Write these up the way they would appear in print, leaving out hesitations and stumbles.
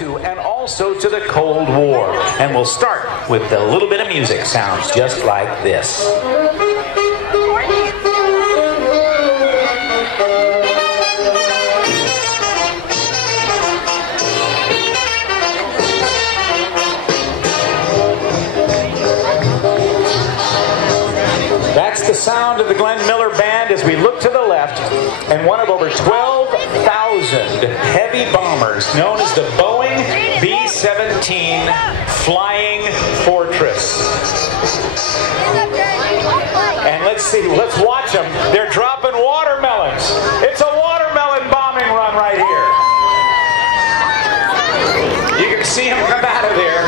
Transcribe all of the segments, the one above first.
II and also to the Cold War. And we'll start with a little bit of music. Sounds just like this. That's the sound of the Glenn Miller Band as we look to the left, and one of over 12,000 heavy bombers known as the Boeing B-17 Flying Fortress. And let's watch them. They're dropping watermelons. It's a watermelon bombing run right here. You can see them come out of there.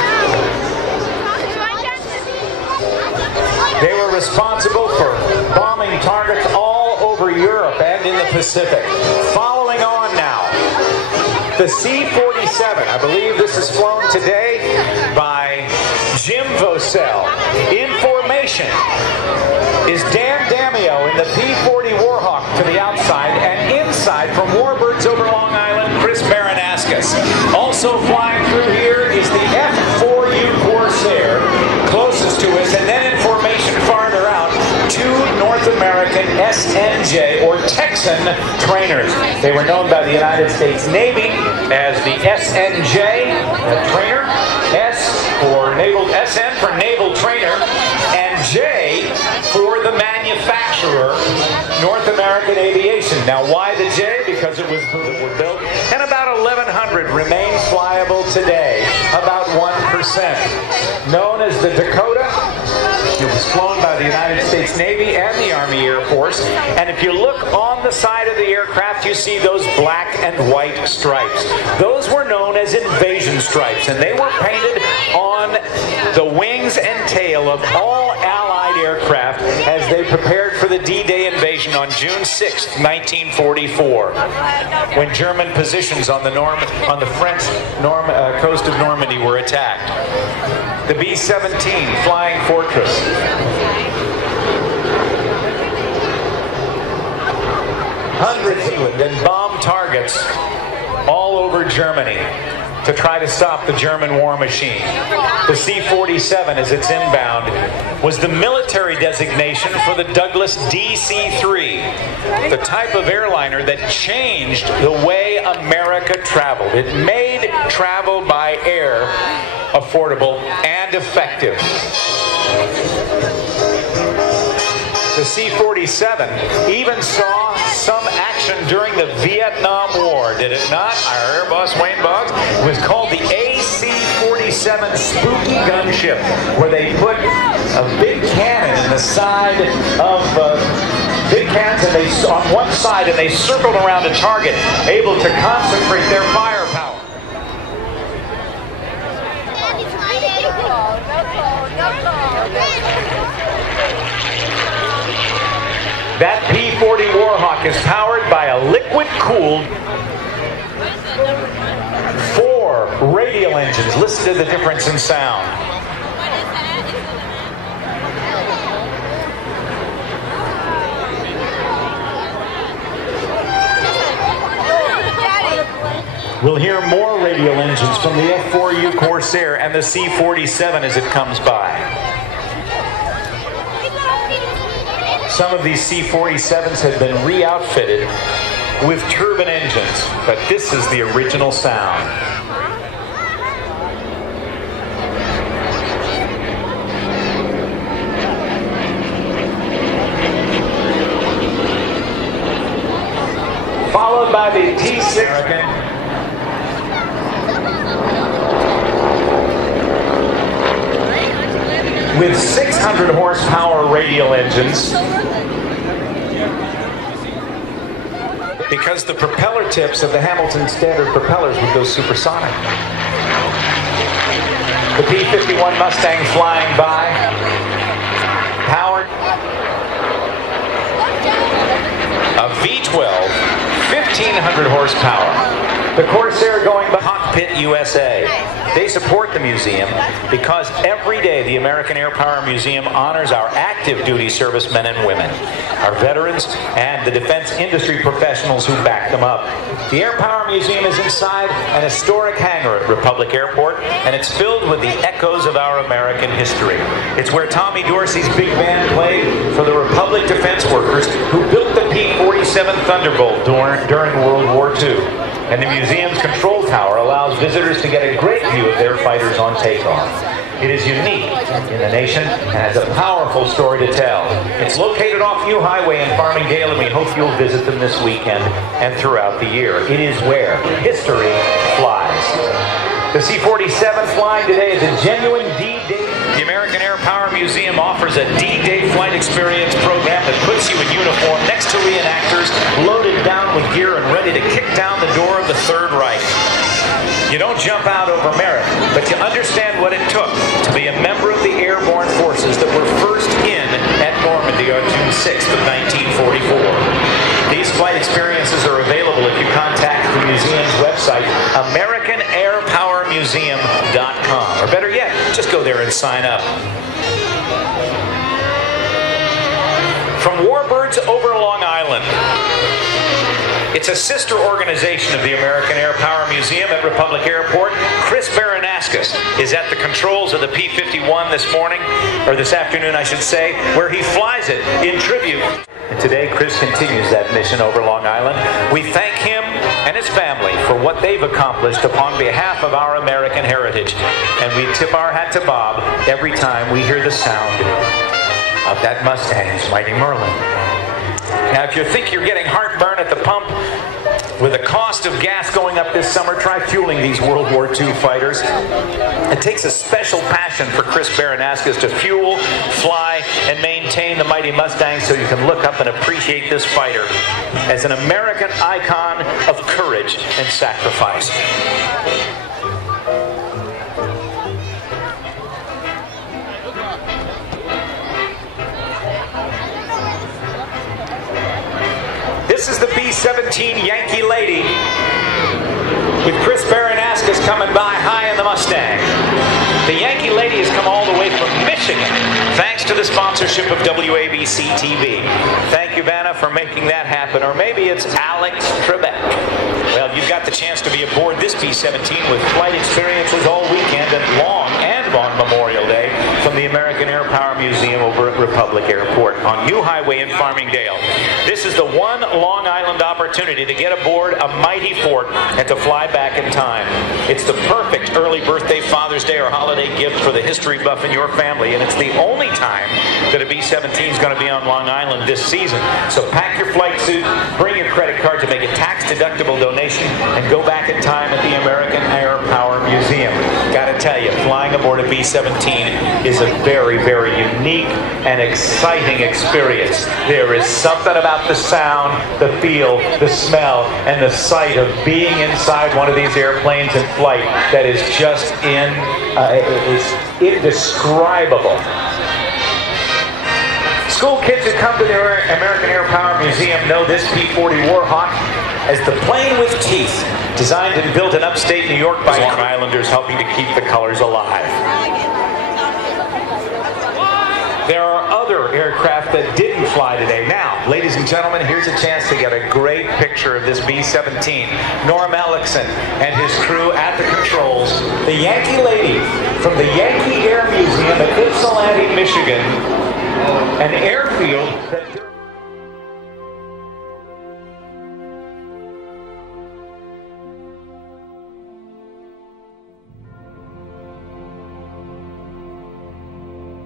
They were responsible for bombing targets all over Europe and in the Pacific. Following on now, the C-47. I believe this is flown today by Jim Vosell. In formation is Dan Damio in the P-40 Warhawk to the outside, and inside from Warbirds over Long Island, Chris Marinascus. Also flying through here is the F-4U Corsair, closest to us, and then in formation farther out, two North American SNJ or Texan trainers. They were known by the United States Navy as the SNJ trainer, SN for naval trainer, and J for the manufacturer, North American Aviation. Now, why the J? Because it was built, and about 1,100 remain flyable today, about 1%. Known as the Dakota, it was flown by the United States Navy and the Army Air Force. And if you look on the side of the aircraft, you see those black and white stripes. Those were known as invasion stripes, and they were painted on the wings and tail of all Allied aircraft as they prepared for the D-Day invasion on June 6, 1944, when German positions on the French coast of Normandy were attacked. The B-17 Flying Fortress. Hundreds of England and bomb targets all over Germany to try to stop the German war machine. The C-47, as it's inbound, was the military designation for the Douglas DC-3, the type of airliner that changed the way America traveled. It made travel by air affordable and effective. The C-47 even saw some action during the Vietnam War, did it not? Our Air Boss Wayne Boggs. It was called the AC-47 Spooky Gunship, where they put a big cannon in the side of big cannons, and on one side, and they circled around a target, able to concentrate their firepower. That P-40 Warhawk is powered by a liquid-cooled 4 radial engines. Listen to the difference in sound. We'll hear more radial engines from the F-4U Corsair and the C-47 as it comes by. Some of these C-47s have been re-outfitted with turbine engines, but this is the original sound. Followed by the T-6 American. With 600 horsepower radial engines, because the propeller tips of the Hamilton standard propellers would go supersonic. The P-51 Mustang flying by, powered a V-12, 1,500 horsepower. The Corsair going by Cockpit USA. They support the museum because every day the American Airpower Museum honors our active duty servicemen and women, our veterans, and the defense industry professionals who back them up. The Airpower Museum is inside an historic hangar at Republic Airport, and it's filled with the echoes of our American history. It's where Tommy Dorsey's big band played for the Republic defense workers who built the P-47 Thunderbolt during World War II. And the museum's control tower allows visitors to get a great view of their fighters on takeoff. It is unique in the nation and has a powerful story to tell. It's located off New Highway in Farmingdale, and we hope you'll visit them this weekend and throughout the year. It is where history flies. The C-47 flying today is a genuine D-Day. The American Airpower Museum offers a D-Day flight experience program that puts you in uniform next to reenactors, loaded down with gear and ready to kick down the door of the Third Reich. You don't jump out over merit, but you understand what it took to be a member of the airborne forces that were first in at Normandy on June 6th of 1944. These flight experiences are available if you contact the museum's website, AmericanAirpowerMuseum.com. Or better yet, just go there and sign up. From Warbirds over Long Island. It's a sister organization of the American Airpower Museum at Republic Airport. Chris Baranaskas is at the controls of the P-51 this morning, or this afternoon I should say, where he flies it in tribute. And today Chris continues that mission over Long Island. We thank him and his family for what they've accomplished upon behalf of our American heritage. And we tip our hat to Bob every time we hear the sound of that Mustang's Mighty Merlin. Now, if you think you're getting heartburn at the pump with the cost of gas going up this summer, try fueling these World War II fighters. It takes a special passion for Chris Baranaskas to fuel, fly, and maintain the mighty Mustang so you can look up and appreciate this fighter as an American icon of courage and sacrifice. This is the B-17 Yankee Lady with Chris Baranaskas coming by high in the Mustang. The Yankee Lady has come all the way from Michigan thanks to the sponsorship of WABC TV. Thank you, Vanna, for making that happen. Or maybe it's Alex Trebek. Well, you've got the chance to be aboard this B-17 with flight experiences all weekend and long and on Memorial Day from the American Airpower Museum over at Republic Airport on New Highway in Farmingdale. This is the one Long Island opportunity to get aboard a mighty fort and to fly back in time. It's the perfect early birthday, Father's Day, or holiday gift for the history buff in your family, and it's the only time that a B-17 is going to be on Long Island this season. So pack your flight suit, bring your credit card to make a tax-deductible donation, and go back in time at the American Airpower Museum. Gotta tell you, flying aboard a B-17 is a very, very unique and exciting experience. There is something about the sound, the feel, the smell, and the sight of being inside one of these airplanes in flight that is just indescribable. School kids who come to the American Airpower Museum know this P-40 Warhawk as the plane with teeth, designed and built in upstate New York by Long Islanders, helping to keep the colors alive. There are other aircraft that didn't fly today. Now, ladies and gentlemen, here's a chance to get a great picture of this B-17. Norm Ellickson and his crew at the controls. The Yankee Lady from the Yankee Air Museum at Ypsilanti, Michigan. An airfield that...